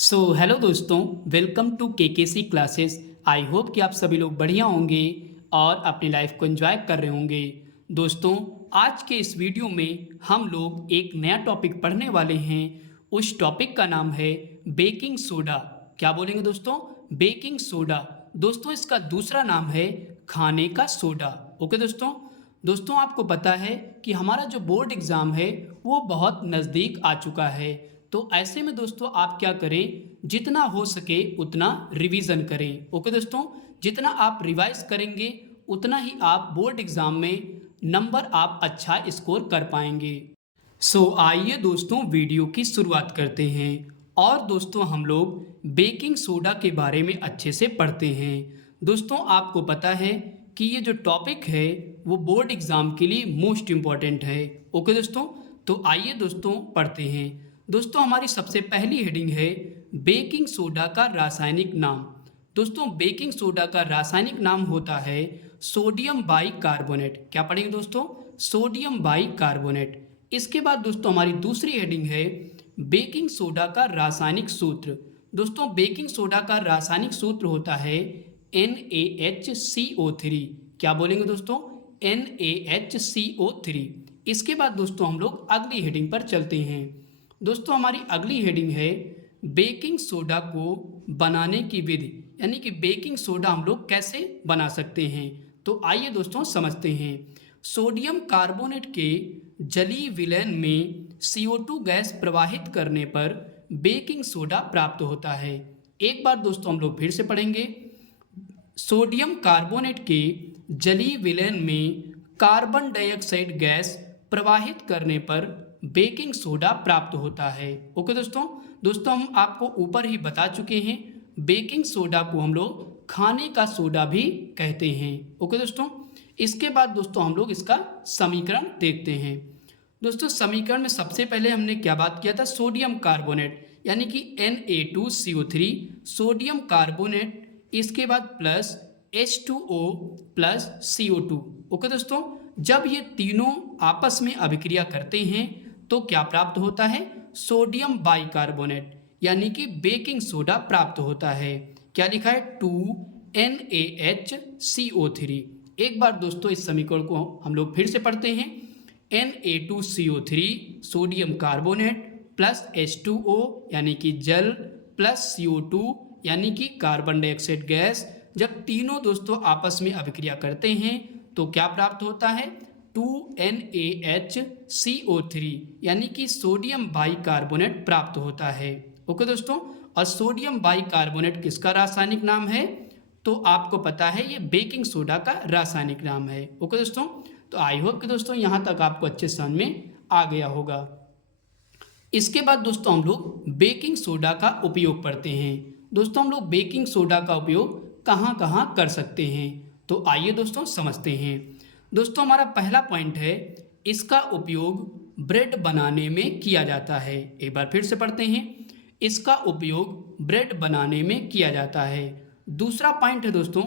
Hello दोस्तों, welcome to KKC classes. I hope कि आप सभी लोग बढ़िया होंगे और अपनी लाइफ को एंजॉय कर रहे होंगे। दोस्तों, आज के इस वीडियो में हम लोग एक नया टॉपिक पढ़ने वाले हैं। उस टॉपिक का नाम है बेकिंग सोडा। क्या बोलेंगे दोस्तों? Baking soda. दोस्तों, इसका दूसरा नाम है खाने का सोडा। ओके दोस्तों। दोस्तों, आपको पता है कि हमारा जो बोर्ड एग्ज़ाम है वो बहुत नज़दीक आ चुका है। तो ऐसे में दोस्तों आप क्या करें, जितना हो सके उतना रिवीजन करें। ओके दोस्तों, जितना आप रिवाइज करेंगे उतना ही आप बोर्ड एग्जाम में नंबर आप अच्छा स्कोर कर पाएंगे। आइए दोस्तों वीडियो की शुरुआत करते हैं। और दोस्तों हम लोग बेकिंग सोडा के बारे में अच्छे से पढ़ते हैं। दोस्तों, आपको पता है कि ये जो टॉपिक है वो बोर्ड एग्जाम के लिए मोस्ट इम्पॉर्टेंट है। ओके दोस्तों, तो आइए दोस्तों पढ़ते हैं। दोस्तों, हमारी सबसे पहली हेडिंग है बेकिंग सोडा का रासायनिक नाम। दोस्तों, बेकिंग सोडा का रासायनिक नाम होता है सोडियम बाइकार्बोनेट। क्या पढ़ेंगे दोस्तों? Sodium bicarbonate. इसके बाद दोस्तों हमारी दूसरी हेडिंग है बेकिंग सोडा का रासायनिक सूत्र। दोस्तों, बेकिंग सोडा का रासायनिक सूत्र होता है NaHCO3। क्या बोलेंगे दोस्तों? NaHCO3। इसके बाद दोस्तों हम लोग अगली हेडिंग पर चलते हैं। दोस्तों, हमारी अगली हेडिंग है बेकिंग सोडा को बनाने की विधि, यानी कि बेकिंग सोडा हम लोग कैसे बना सकते हैं। तो आइए दोस्तों समझते हैं। सोडियम कार्बोनेट के जलीय विलयन में CO2 गैस प्रवाहित करने पर बेकिंग सोडा प्राप्त होता है। एक बार दोस्तों हम लोग फिर से पढ़ेंगे। सोडियम कार्बोनेट के जलीय विलयन में कार्बन डाइऑक्साइड गैस प्रवाहित करने पर बेकिंग सोडा प्राप्त होता है। ओके दोस्तों। दोस्तों, हम आपको ऊपर ही बता चुके हैं बेकिंग सोडा को हम लोग खाने का सोडा भी कहते हैं। ओके दोस्तों। इसके बाद दोस्तों हम लोग इसका समीकरण देखते हैं। दोस्तों, समीकरण में सबसे पहले हमने क्या बात किया था? सोडियम कार्बोनेट, यानी कि Na2CO3 सोडियम कार्बोनेट, इसके बाद plus H2O plus CO2। Okay दोस्तों, जब ये तीनों आपस में अभिक्रिया करते हैं तो क्या प्राप्त होता है? सोडियम बाइकार्बोनेट, यानी कि बेकिंग सोडा प्राप्त होता है। क्या लिखा है? 2NaHCO3। एक बार दोस्तों इस समीकरण को हम लोग फिर से पढ़ते हैं। Na2CO3 sodium carbonate plus H2O यानी कि जल प्लस CO2 यानी कि कार्बन डाइऑक्साइड गैस, जब तीनों दोस्तों आपस में अभिक्रिया करते हैं तो क्या प्राप्त होता है? 2NaHCO3 यानी कि सोडियम बाइकार्बोनेट प्राप्त होता है। ओके दोस्तों। और सोडियम बाइकार्बोनेट किसका रासायनिक नाम है? तो आपको पता है ये बेकिंग सोडा का रासायनिक नाम है। ओके दोस्तों। तो आई होप कि दोस्तों यहाँ तक आपको अच्छे समझ में आ गया होगा। इसके बाद दोस्तों हम लोग बेकिंग सोडा का उपयोग पढ़ते हैं। दोस्तों, हम लोग बेकिंग सोडा का उपयोग कहाँ कहाँ कर सकते हैं, तो आइए दोस्तों समझते हैं। दोस्तों, हमारा पहला पॉइंट है इसका उपयोग ब्रेड बनाने में किया जाता है। एक बार फिर से पढ़ते हैं। इसका उपयोग ब्रेड बनाने में किया जाता है। दूसरा पॉइंट है दोस्तों,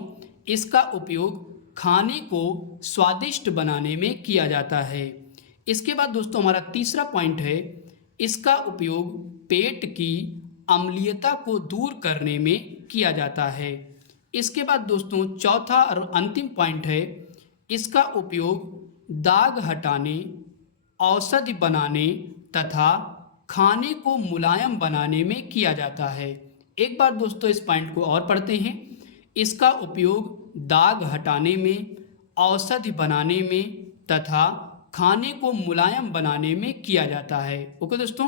इसका उपयोग खाने को स्वादिष्ट बनाने में किया जाता है। इसके बाद दोस्तों हमारा तीसरा पॉइंट है इसका उपयोग पेट की अम्लीयता को दूर करने में किया जाता है। इसके बाद दोस्तों चौथा और अंतिम पॉइंट है इसका उपयोग दाग हटाने, औषधि बनाने तथा खाने को मुलायम बनाने में किया जाता है। एक बार दोस्तों इस पॉइंट को और पढ़ते हैं। इसका उपयोग दाग हटाने में, औषधि बनाने में तथा खाने को मुलायम बनाने में किया जाता है। ओके दोस्तों।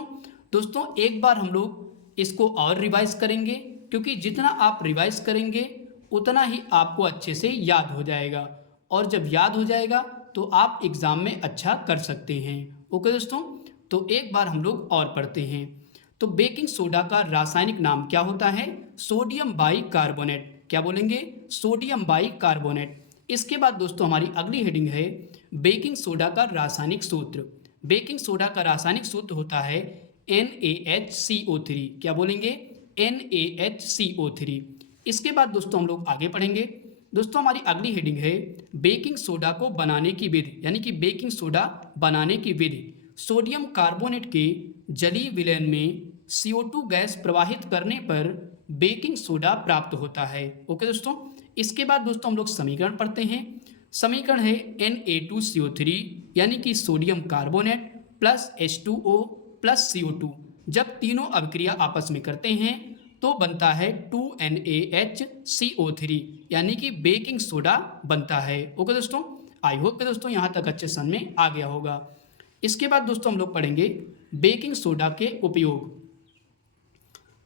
दोस्तों, एक बार हम लोग इसको और रिवाइज करेंगे, क्योंकि जितना आप रिवाइज करेंगे उतना ही आपको अच्छे से याद हो जाएगा, और जब याद हो जाएगा तो आप एग्ज़ाम में अच्छा कर सकते हैं। ओके दोस्तों। तो एक बार हम लोग और पढ़ते हैं। तो बेकिंग सोडा का रासायनिक नाम क्या होता है? Sodium bicarbonate. क्या बोलेंगे? Sodium bicarbonate. इसके बाद दोस्तों हमारी अगली हेडिंग है बेकिंग सोडा का रासायनिक सूत्र। बेकिंग सोडा का रासायनिक सूत्र होता है NaHCO3। क्या बोलेंगे? NaHCO3। इसके बाद दोस्तों हम लोग आगे पढ़ेंगे। दोस्तों, हमारी अगली हेडिंग है बेकिंग सोडा को बनाने की विधि, यानी कि बेकिंग सोडा बनाने की विधि। सोडियम कार्बोनेट के जलीय विलयन में CO2 गैस प्रवाहित करने पर बेकिंग सोडा प्राप्त होता है। ओके दोस्तों, इसके बाद दोस्तों हम लोग समीकरण पढ़ते हैं। समीकरण है Na2CO3 यानी कि sodium carbonate plus H2O plus CO2। जब तीनों अभिक्रिया आपस में करते हैं तो बनता है 2NaHCO3 यानी कि बेकिंग सोडा बनता है। ओके दोस्तों, आई होप कि दोस्तों यहाँ तक अच्छे समझ में आ गया होगा। इसके बाद दोस्तों हम लोग पढ़ेंगे बेकिंग सोडा के उपयोग।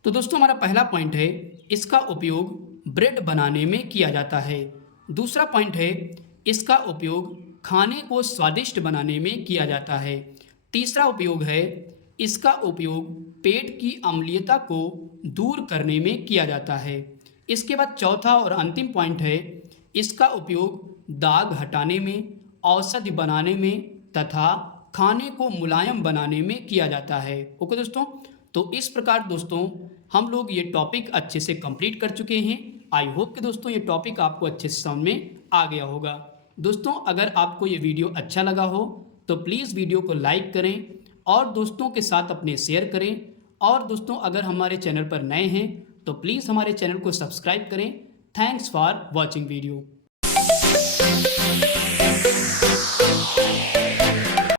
तो दोस्तों हमारा पहला पॉइंट है, इसका उपयोग ब्रेड बनाने में किया जाता है। दूसरा पॉइंट है, इसका उपयोग खाने को स्वादिष्ट बनाने में किया जाता है। तीसरा उपयोग है, इसका उपयोग पेट की अम्लीयता को दूर करने में किया जाता है। इसके बाद चौथा और अंतिम पॉइंट है, इसका उपयोग दाग हटाने में, औषधि बनाने में तथा खाने को मुलायम बनाने में किया जाता है। ओके दोस्तों, तो इस प्रकार दोस्तों हम लोग ये टॉपिक अच्छे से कंप्लीट कर चुके हैं। आई होप कि दोस्तों ये टॉपिक आपको अच्छे से समझ में आ गया होगा। दोस्तों अगर आपको ये वीडियो अच्छा लगा हो तो प्लीज़ वीडियो को लाइक करें और दोस्तों के साथ अपने शेयर करें। और दोस्तों अगर हमारे चैनल पर नए हैं तो प्लीज़ हमारे चैनल को सब्सक्राइब करें। Thanks for watching video.